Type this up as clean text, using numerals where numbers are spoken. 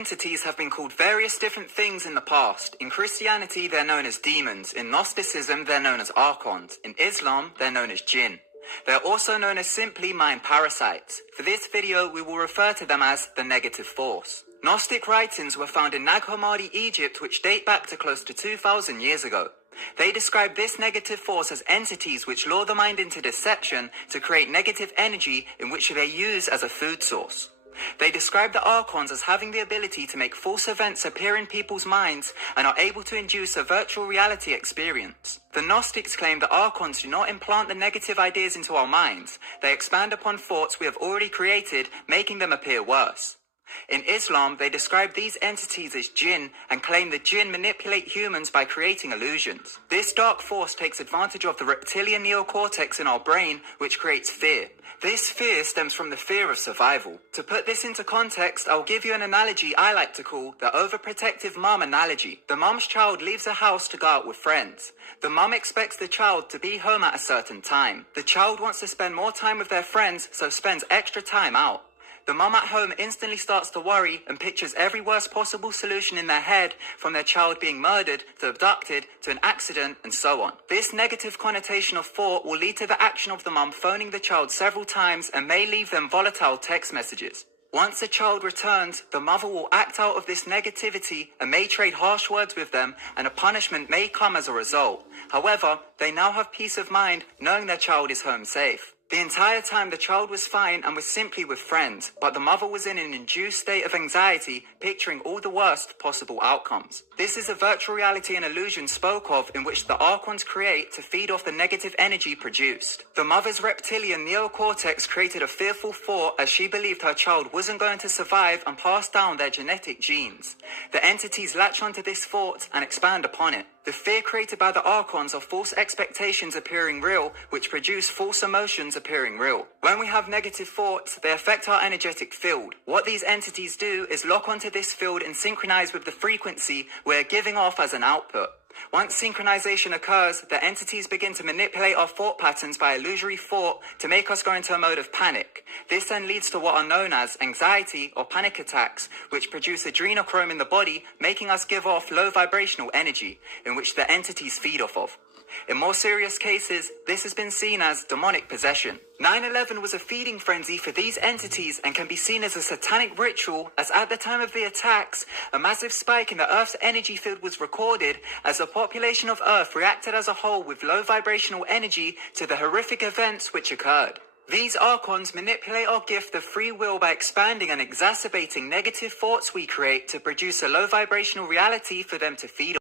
Entities have been called various different things in the past. In Christianity, they're known as demons. In Gnosticism, they're known as archons. In Islam, they're known as jinn. They're also known as simply mind parasites. For this video, we will refer to them as the negative force. Gnostic writings were found in Nag Hammadi, Egypt, which date back to close to 2,000 years ago. They describe this negative force as entities which lure the mind into deception to create negative energy in which they use as a food source. They describe the archons as having the ability to make false events appear in people's minds and are able to induce a virtual reality experience. The Gnostics claim that archons do not implant the negative ideas into our minds. They expand upon thoughts we have already created, making them appear worse. In Islam, they describe these entities as jinn and claim the jinn manipulate humans by creating illusions. This dark force takes advantage of the reptilian neocortex in our brain, which creates fear. This fear stems from the fear of survival. To put this into context, I'll give you an analogy I like to call the overprotective mum analogy. The mum's child leaves the house to go out with friends. The mum expects the child to be home at a certain time. The child wants to spend more time with their friends, so spends extra time out. The mum at home instantly starts to worry and pictures every worst possible solution in their head, from their child being murdered, to abducted, to an accident, and so on. This negative connotation of thought will lead to the action of the mum phoning the child several times and may leave them volatile text messages. Once the child returns, the mother will act out of this negativity and may trade harsh words with them, and a punishment may come as a result. However, they now have peace of mind knowing their child is home safe. The entire time the child was fine and was simply with friends, but the mother was in an induced state of anxiety, picturing all the worst possible outcomes. This is a virtual reality and illusion spoke of in which the archons create to feed off the negative energy produced. The mother's reptilian neocortex created a fearful thought as she believed her child wasn't going to survive and pass down their genetic genes. The entities latch onto this thought and expand upon it. The fear created by the archons are false expectations appearing real, which produce false emotions appearing real. When we have negative thoughts, they affect our energetic field. What these entities do is lock onto this field and synchronize with the frequency we're giving off as an output. Once synchronization occurs, the entities begin to manipulate our thought patterns by illusory thought to make us go into a mode of panic. This then leads to what are known as anxiety or panic attacks, which produce adrenochrome in the body, making us give off low vibrational energy, in which the entities feed off of. In more serious cases, this has been seen as demonic possession. 9/11 was a feeding frenzy for these entities and can be seen as a satanic ritual, as at the time of the attacks, a massive spike in the Earth's energy field was recorded as the population of Earth reacted as a whole with low vibrational energy to the horrific events which occurred. These archons manipulate our gift of free will by expanding and exacerbating negative thoughts we create to produce a low vibrational reality for them to feed on.